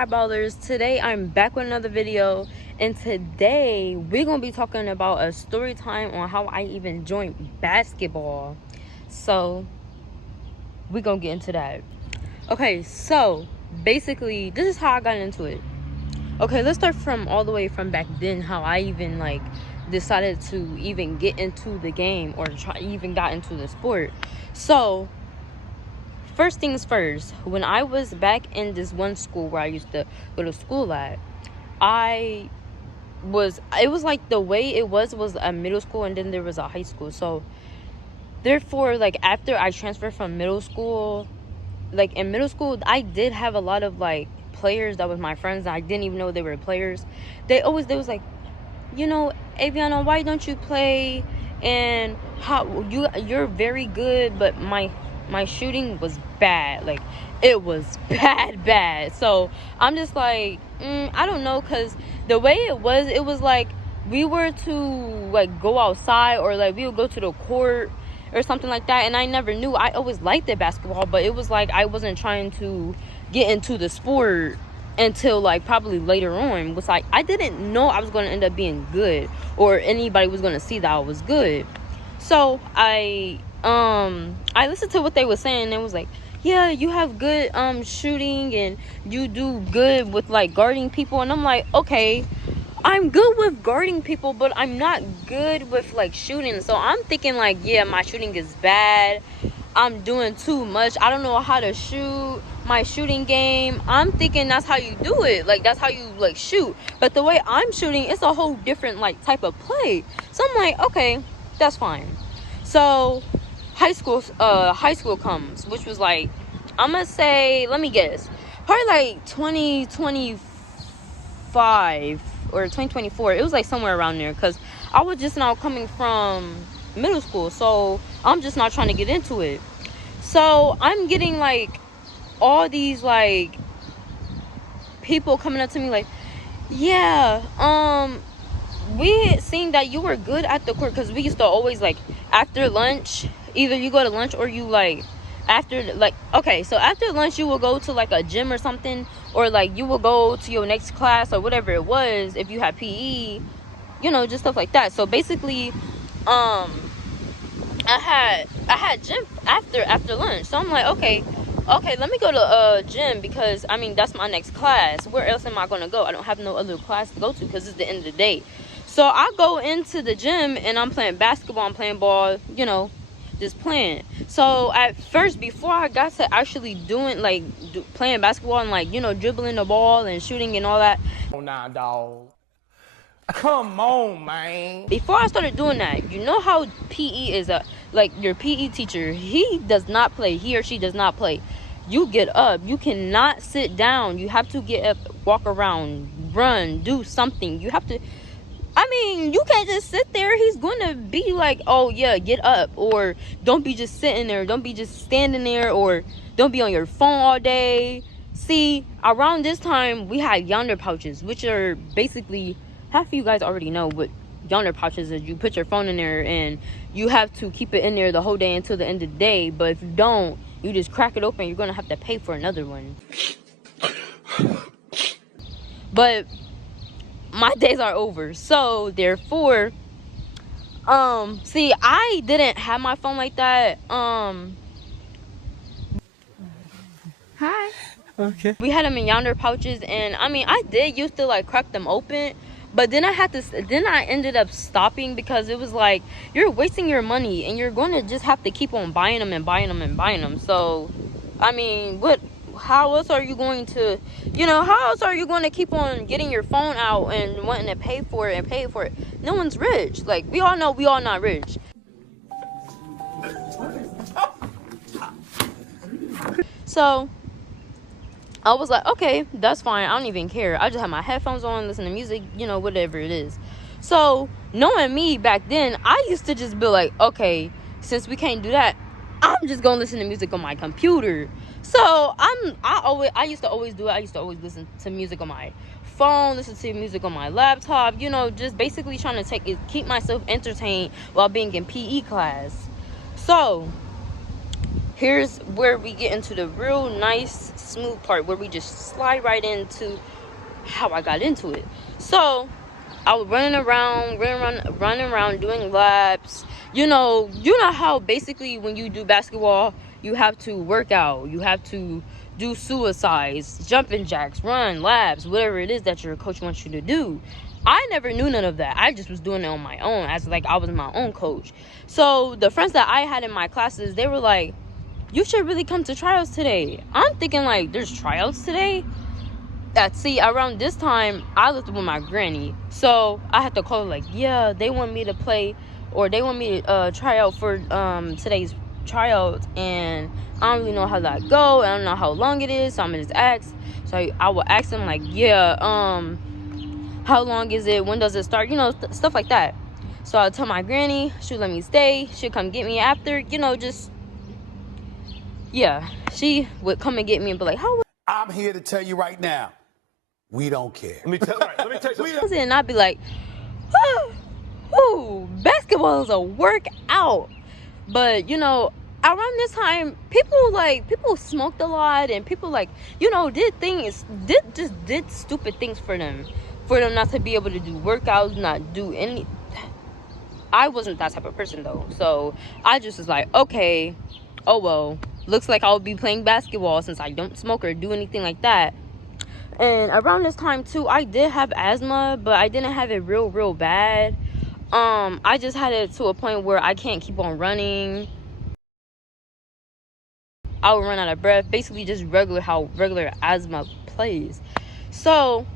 my ballers? Today I'm back with another video, and today we're gonna be talking about a story time on how I even joined basketball. So we're gonna get into that. Okay, so basically this is how I got into it. Okay, let's start from all the way from back then, how I even decided to even get into the game or even got into the sport. So first things first, when I was back in this one school where I used to go to school at, it was like the way it was a middle school and then there was a high school. So therefore, after I transferred from middle school, in middle school, I did have a lot of players that was my friends. I didn't even know they were players. They was like, Aviana, why don't you play? And how you're very good, but my shooting was bad. It was bad. So I'm just I don't know, because the way it was like we were to go outside, or we would go to the court or something like that, and I never knew. I always liked the basketball, but it was I wasn't trying to get into the sport until probably later on. Was I didn't know I was going to end up being good, or anybody was going to see that I was good. So I listened to what they were saying, and it was yeah, you have good shooting and you do good with guarding people. And I'm like, okay, I'm good with guarding people, but I'm not good with shooting. So I'm thinking yeah, my shooting is bad, I'm doing too much, I don't know how to shoot, my shooting game. I'm thinking that's how you do it, that's how you shoot. But the way I'm shooting, it's a whole different type of play. So I'm like, okay, that's fine. So high school comes, which was I'm gonna say, let me guess, probably 2025 or 2024. It was somewhere around there, because I was just now coming from middle school, so I'm just not trying to get into it. So I'm getting all these people coming up to me yeah, we had seen that you were good at the court, because we used to always after lunch, either you go to lunch or you after okay, so after lunch you will go to a gym or something, or you will go to your next class or whatever it was, if you had PE, just stuff like that. So basically I had gym after lunch. So I'm okay, let me go to gym, because I mean that's my next class. Where else am I gonna go? I don't have no other class to go to, because it's the end of the day. So I go into the gym and I'm playing basketball, I'm playing ball, just playing. So at first, before I got to actually doing playing basketball and dribbling the ball and shooting and all that, Oh, nah, dog. Come on, man. before I started doing that, how PE is your PE teacher, he does not play, he or she does not play. You get up, you cannot sit down, you have to get up, walk around, run, do something. You have to, I mean, you can't just sit there. He's gonna be oh yeah, get up, or don't be just sitting there, don't be just standing there, or don't be on your phone all day. See, around this time we had yonder pouches, which are basically, half of you guys already know what yonder pouches is. You put your phone in there and you have to keep it in there the whole day until the end of the day. But if you don't, you just crack it open, you're gonna have to pay for another one. But my days are over, so therefore see, I didn't have my phone like that. Hi. Okay. We had them in yonder pouches, and I mean, I did used to crack them open, but then I ended up stopping, because it was you're wasting your money and you're going to just have to keep on buying them and buying them and buying them. So I mean, how else are you going to keep on getting your phone out and wanting to pay for it? No one's rich. We all know we all not rich. So I was okay, that's fine, I don't even care. I just have my headphones on, listen to music, whatever it is. So knowing me back then, I used to just be okay, since we can't do that, I'm just gonna listen to music on my computer. So I used to always do it. I used to always listen to music on my phone, listen to music on my laptop, just basically trying to keep myself entertained while being in PE class. So here's where we get into the real nice, smooth part where we just slide right into how I got into it. So I was running around doing laps. You know how basically when you do basketball, you have to work out, you have to do suicides, jumping jacks, run laps, whatever it is that your coach wants you to do. I never knew none of that. I just was doing it on my own, as like I was my own coach. So the friends that I had in my classes, they were like, you should really come to tryouts today. I'm thinking like, there's tryouts today? See, around this time, I lived with my granny. So I had to call her like, yeah, they want me to play, or they want me to try out for today's tryouts, and I don't really know how that go. I don't know how long it is, so I'm gonna just ask. So I will ask them like, yeah, how long is it? When does it start? You know, stuff like that. So I'll tell my granny, she'll let me stay. She'll come get me after, you know, just, yeah. She would come and get me and be like, how I'm here to tell you right now, we don't care. Let me tell you something. and I'd be like, ooh, basketball is a workout. But, you know, around this time, people smoked a lot, and people like, you know, did stupid things for them not to be able to do workouts, not do any. I wasn't that type of person though, so I just was like, okay, oh well, looks like I'll be playing basketball since I don't smoke or do anything like that. And around this time too, I did have asthma, but I didn't have it real bad. I just had it to a point where I can't keep on running. I would run out of breath, basically just how regular asthma plays. So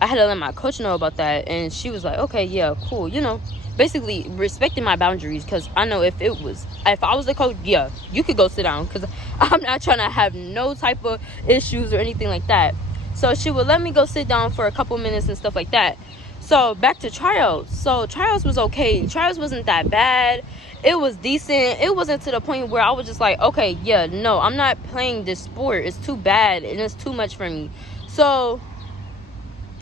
I had to let my coach know about that, and she was like, okay, yeah, cool, you know, basically respecting my boundaries, because I know if I was the coach, yeah, you could go sit down, because I'm not trying to have no type of issues or anything like that. So she would let me go sit down for a couple minutes and stuff like that. So back to tryouts. So tryouts was okay. Tryouts wasn't that bad. It was decent. It wasn't to the point where I was just like, okay, yeah, no, I'm not playing this sport. It's too bad and it's too much for me. So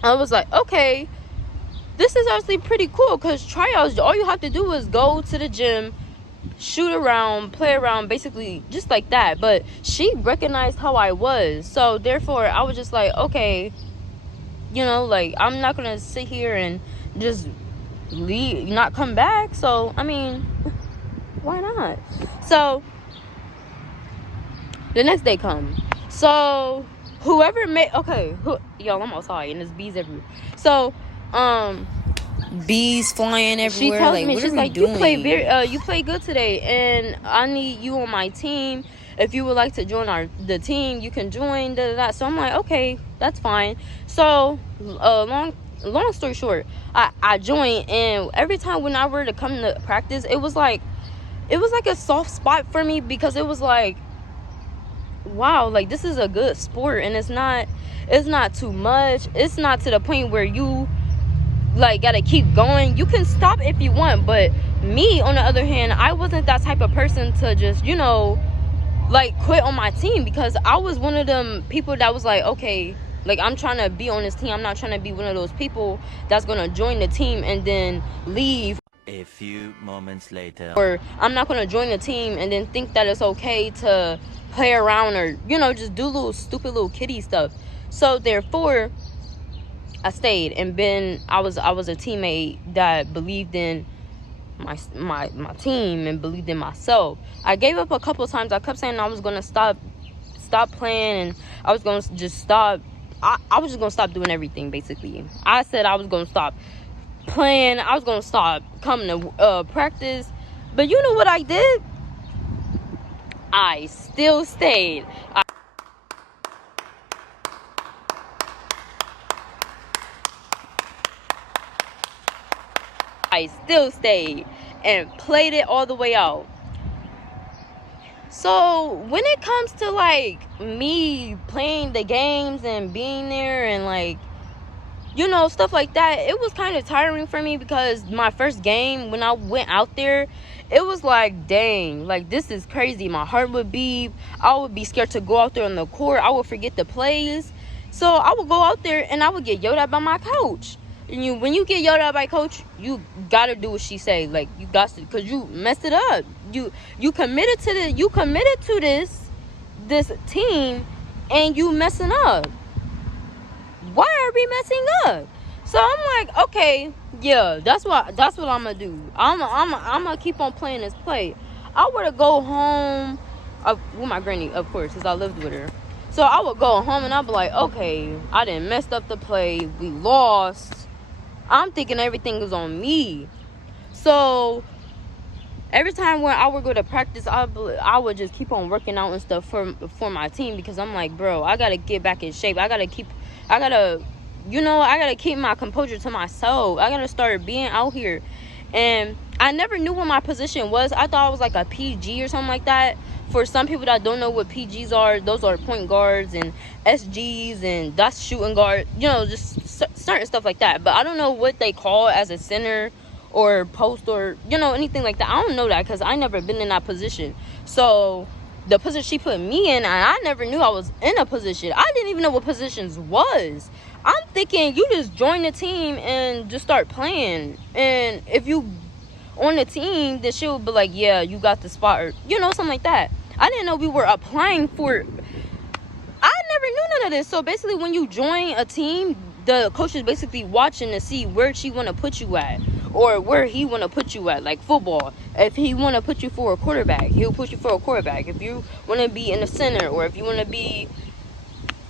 I was like, okay, this is actually pretty cool, because tryouts, all you have to do is go to the gym, shoot around, play around, basically just like that. But she recognized how I was, so therefore I was just like, okay, you know, like, I'm not gonna sit here and just leave, not come back. So I mean, why not? So the next day comes. So whoever made, y'all, I'm outside and there's bees everywhere. So bees flying everywhere. She tells like, me, what she's are we like, doing? you play good today, and I need you on my team. If you would like to join the team, you can join. So I'm like, okay, that's fine. So long story short, I joined, and every time when I were to come to practice, it was like a soft spot for me, because it was like, wow, like, this is a good sport, and it's not too much. It's not to the point where you like gotta keep going. You can stop if you want, but me, on the other hand, I wasn't that type of person to just, you know, like, quit on my team, because I was one of them people that was like, okay, like, I'm trying to be on this team. I'm not trying to be one of those people that's gonna join the team and then leave. A few moments later. Or I'm not gonna join the team and then think that it's okay to play around, or, you know, just do little stupid little kiddie stuff. So therefore I stayed, and I was a teammate that believed in my team and believed in myself. I gave up a couple of times. I kept saying I was gonna stop playing, and I was gonna just stop. I was just gonna stop doing everything, basically. I said I was gonna stop playing. I was gonna stop coming to practice. But you know what I did? I still stayed. I still stayed and played it all the way out. So when it comes to like me playing the games and being there and like, you know, stuff like that, it was kind of tiring for me, because my first game, when I went out there, it was like, dang, like, this is crazy. My heart would beat. I would be scared to go out there on the court. I would forget the plays. So I would go out there and I would get yelled at by my coach. when you get yelled at by coach, you gotta do what she say. Like, you got to, because you messed it up. You committed to this team, and you messing up. Why are we messing up? So I'm like, okay, yeah, that's what I'm gonna do. I'm gonna keep on playing this play. I were to go home with my granny, of course, because I lived with her. So I would go home and I'd be like, okay, I done messed up the play. We lost. I'm thinking everything is on me. So every time when I would go to practice, I would just keep on working out and stuff for my team, because I'm like, bro, I gotta get back in shape. I gotta keep my composure to myself. I gotta start being out here. And I never knew what my position was. I thought I was like a PG or something like that. For some people that don't know what PGs are, those are point guards, and SGs, and that's shooting guard, just certain stuff like that. But I don't know what they call as a center or post or, anything like that. I don't know that, because I never been in that position. So the position she put me in, and I never knew I was in a position. I didn't even know what positions was. I'm thinking you just join the team and just start playing. And if you on the team, then she would be like, yeah, you got the spot, or, something like that. I didn't know we were applying for it. I never knew none of this. So basically, when you join a team, the coach is basically watching to see where she want to put you at, or where he want to put you at. Like football, if he want to put you for a quarterback, he'll put you for a quarterback. If you want to be in the center, or if you want to be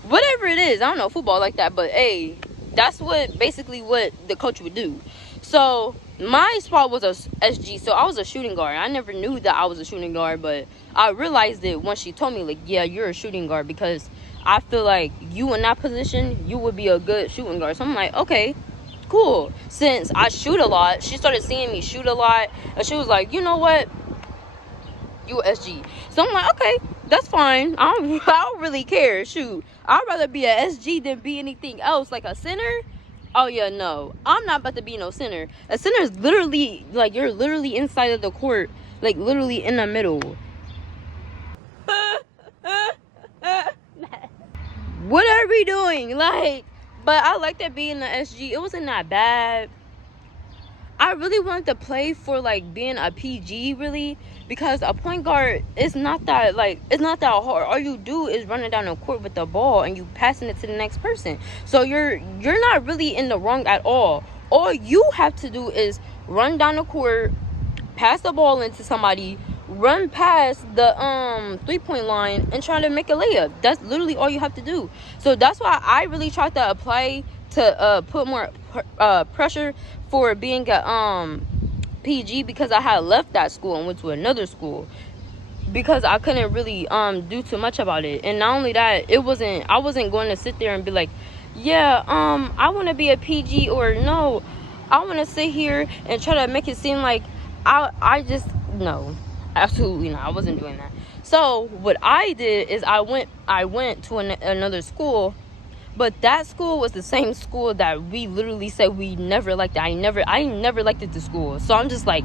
whatever it is, I don't know, football like that. But hey, that's basically what the coach would do. So my spot was a SG, so I was a shooting guard. I never knew that I was a shooting guard, but I realized it when she told me, like, yeah, you're a shooting guard, because I feel like you in that position, you would be a good shooting guard. So I'm like, okay, cool. Since I shoot a lot, she started seeing me shoot a lot, and she was like, you know what, you a SG. So I'm like, okay, that's fine. I don't really care. Shoot, I'd rather be a SG than be anything else. Like a center, oh yeah, no, I'm not about to be no center. A center is literally, like, you're literally inside of the court, like literally in the middle. What are we doing? Like, but I like that being the SG. It wasn't that bad. I really wanted to play for, like, being a PG, really, because a point guard is not that, like, it's not that hard. All you do is running down the court with the ball and you passing it to the next person. So you're not really in the wrong at all. All you have to do is run down the court, pass the ball into somebody, run past the 3-point line, and try to make a layup. That's literally all you have to do. So that's why I really tried to apply to put more pressure for being a PG, because I had left that school and went to another school, because I couldn't really do too much about it. And not only that, I wasn't going to sit there and be like, yeah, I want to be a PG, or no, I want to sit here and try to make it seem like no, absolutely not. I wasn't doing that. So what I did is I went to another school. But that school was the same school that we literally said we never liked. I never liked it, the school. So I'm just like,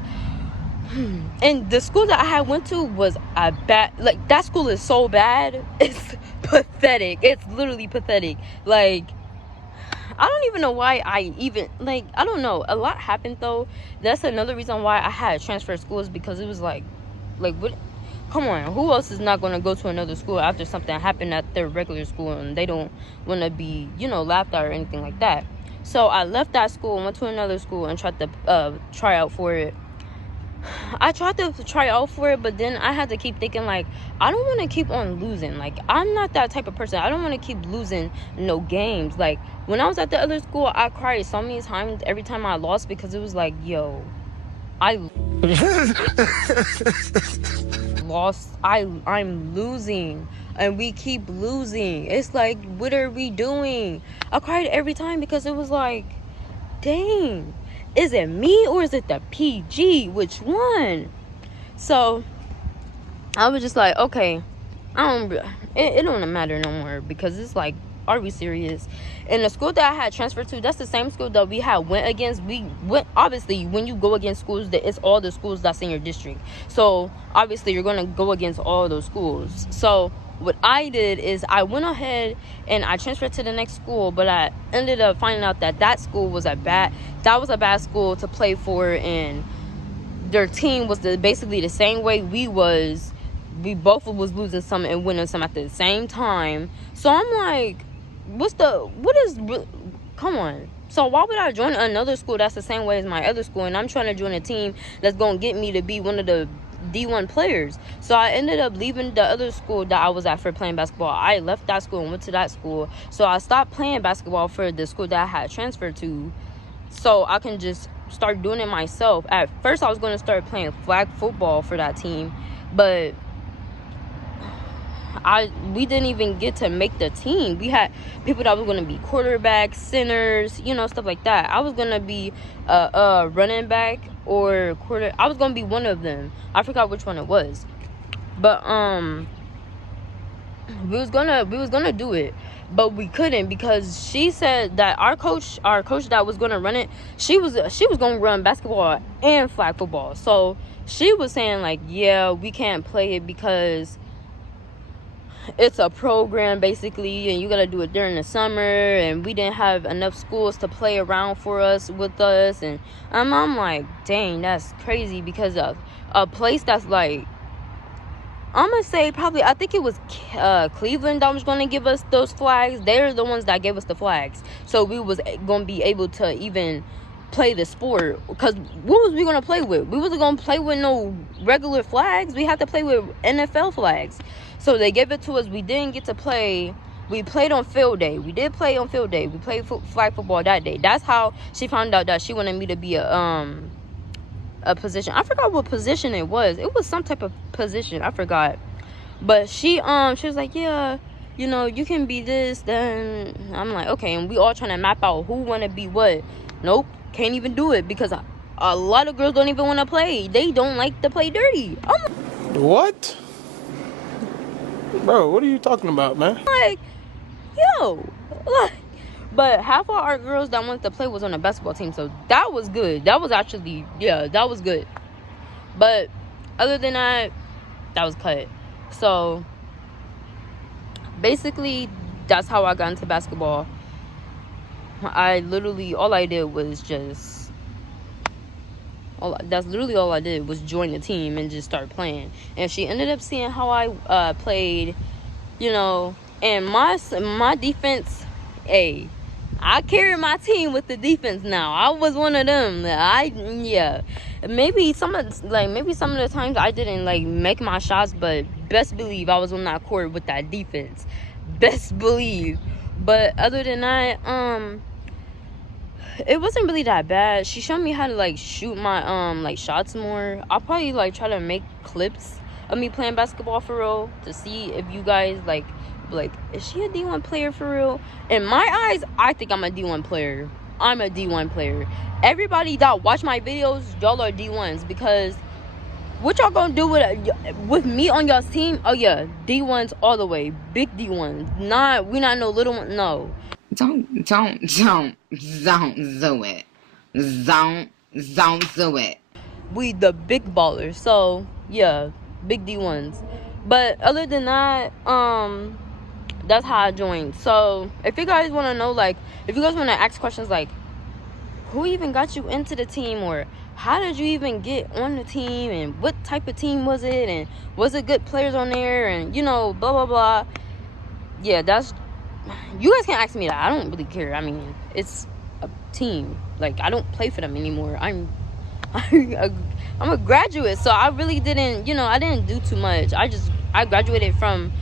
And the school that I had went to was a bad, like, that school is so bad. It's pathetic. It's literally pathetic. Like, I don't even know why I don't know. A lot happened, though. That's another reason why I had to transfer schools, because it was like, what? Come on, who else is not going to go to another school after something happened at their regular school and they don't want to be, laughed at or anything like that? So I left that school and went to another school and tried to try out for it. I tried to try out for it, but then I had to keep thinking, like, I don't want to keep on losing. Like, I'm not that type of person. I don't want to keep losing no games. Like, when I was at the other school, I cried so many times every time I lost, because it was like, yo, I lost. I'm losing, and we keep losing. It's like, what are we doing? I cried every time, because it was like, dang, is it me or is it the PG? Which one? So I was just like, okay, it don't matter no more, because it's like, are we serious? And the school that I had transferred to, that's the same school that we had went against. We went, obviously, when you go against schools, that it's all the schools that's in your district. So obviously you're going to go against all those schools. So what I did is I went ahead and I transferred to the next school, but I ended up finding out that school was a bad school to play for, and their team was basically the same way we both was losing some and winning some at the same time. So I'm like, come on. So why would I join another school that's the same way as my other school, and I'm trying to join a team that's going to get me to be one of the D1 players? So I ended up leaving the other school that I was at for playing basketball. I left that school and went to that school. So I stopped playing basketball for the school that I had transferred to, so I can just start doing it myself. At first I was going to start playing flag football for that team, but we didn't even get to make the team. We had people that was going to be quarterbacks, centers, stuff like that. I was going to be a running back or quarter. I was going to be one of them. I forgot which one it was, but we was gonna do it, but we couldn't because she said that our coach that was gonna run it, she was gonna run basketball and flag football. So she was saying like, yeah, we can't play it because it's a program basically, and you gotta do it during the summer, and we didn't have enough schools to play around with us. And I'm like, dang, that's crazy, because of a place that's like, I'm gonna say probably, I think it was Cleveland that was gonna give us those flags. They're the ones that gave us the flags, so we was gonna be able to even play the sport. Because what was we gonna play with? We wasn't gonna play with no regular flags. We had to play with NFL flags. So they gave it to us. We didn't get to play. We played on field day. We did play on field day. We played flag football that day. That's how she found out that she wanted me to be a position. I forgot what position it was. It was some type of position. I forgot. But she was like, yeah, you can be this. Then I'm like, okay. And we all trying to map out who want to be what. Nope, can't even do it because a lot of girls don't even want to play. They don't like to play dirty. What? Bro, what are you talking about, man? Like, yo, like, but half of our girls that wanted to play was on the basketball team, so that was good. That was actually, yeah, that was good. But other than that, that was cut. So basically, that's how I got into basketball. All I did was join the team and just start playing. And she ended up seeing how I played, and my defense, I carry my team with the defense now. I was one of them. Maybe some of the times I didn't make my shots, but best believe I was on that court with that defense. Best believe. But other than that, it wasn't really that bad. She showed me how to shoot my shots more. I'll probably try to make clips of me playing basketball for real to see if you guys like, is she a D1 player for real? In my eyes, I think I'm a D1 player. I'm a D1 player. Everybody that watch my videos, y'all are D1s, because what y'all gonna do with me on y'all's team? Oh yeah, D1s all the way. Big D1s. We not no little one. No. Don't do it. Don't do it. We the big ballers. So yeah, big D1s. But other than that, that's how I joined. So if you guys want to know, if you guys want to ask questions like, who even got you into the team, or how did you even get on the team, and what type of team was it, and was it good players on there, and blah blah blah, yeah, you guys can ask me that. I don't really care. I mean, it's a team. I don't play for them anymore. I'm a graduate, so I really didn't, I didn't do too much. I graduated from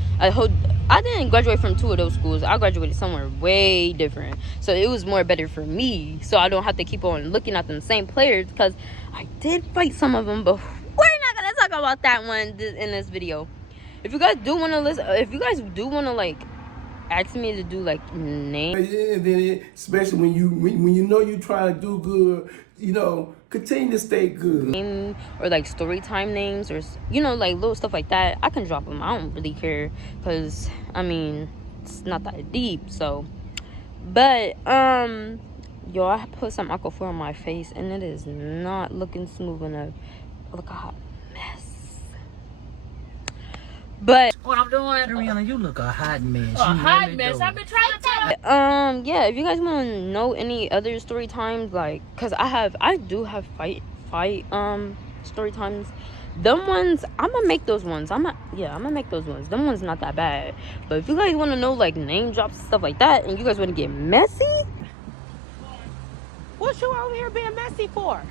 I didn't graduate from 2 of those schools. I graduated somewhere way different. So it was better for me. So I don't have to keep on looking at the same players, because I did fight some of them, but we're not going to talk about that one in this video. If you guys do want to listen, if you guys do want to ask me to do names, especially when you trying to do good, continue to stay good. Or story time names, or little stuff like that, I can drop them. I don't really care, because I mean, it's not that deep. So, but yo, I put some Aquaphor on my face and it is not looking smooth enough. Look at a hot mess. But What I'm doing? Ariana, you look a hot mess. A hot mess. I've been trying to tell you. Yeah, if you guys want to know any other story times, like, cause I do have fight story times. Them ones, I'm gonna make those ones. I'm gonna make those ones. Them ones not that bad. But if you guys want to know like name drops and stuff like that, and you guys want to get messy, What you over here being messy for?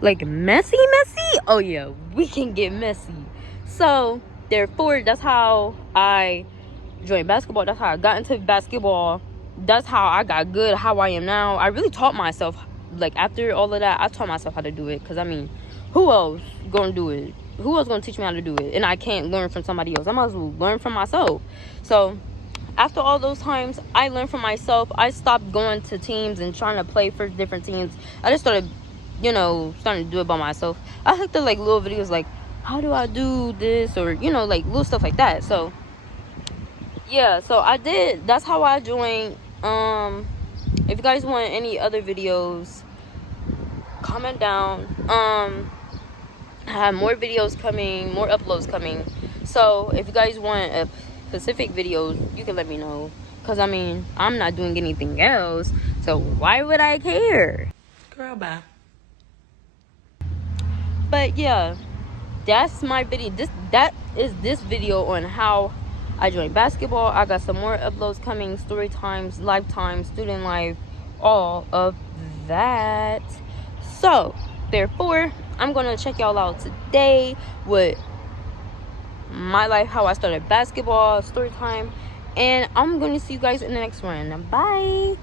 like messy, oh yeah, we can get messy. So therefore, that's how I joined basketball. That's how I got into basketball. That's how I got good, how I am now. I really taught myself, like after all of that, I taught myself how to do it. Because I mean, who else gonna do it? Who else gonna teach me how to do it? And I can't learn from somebody else. I might as well learn from myself. So after all those times, I learned from myself. I stopped going to teams and trying to play for different teams. I just started, starting to do it by myself. I looked at like little videos like, how do I do this? Or, like little stuff like that. So yeah, so I did. That's how I joined. If you guys want any other videos, comment down. I have more videos coming, more uploads coming. So if you guys want a specific video, you can let me know. Because I mean, I'm not doing anything else, so why would I care? Girl, bye. But yeah, that's my video. That is this video on how I joined basketball. I got some more uploads coming, story times, lifetime, student life, all of that. So therefore, I'm gonna check y'all out today with my life, how I started basketball, story time, and I'm gonna see you guys in the next one. Bye.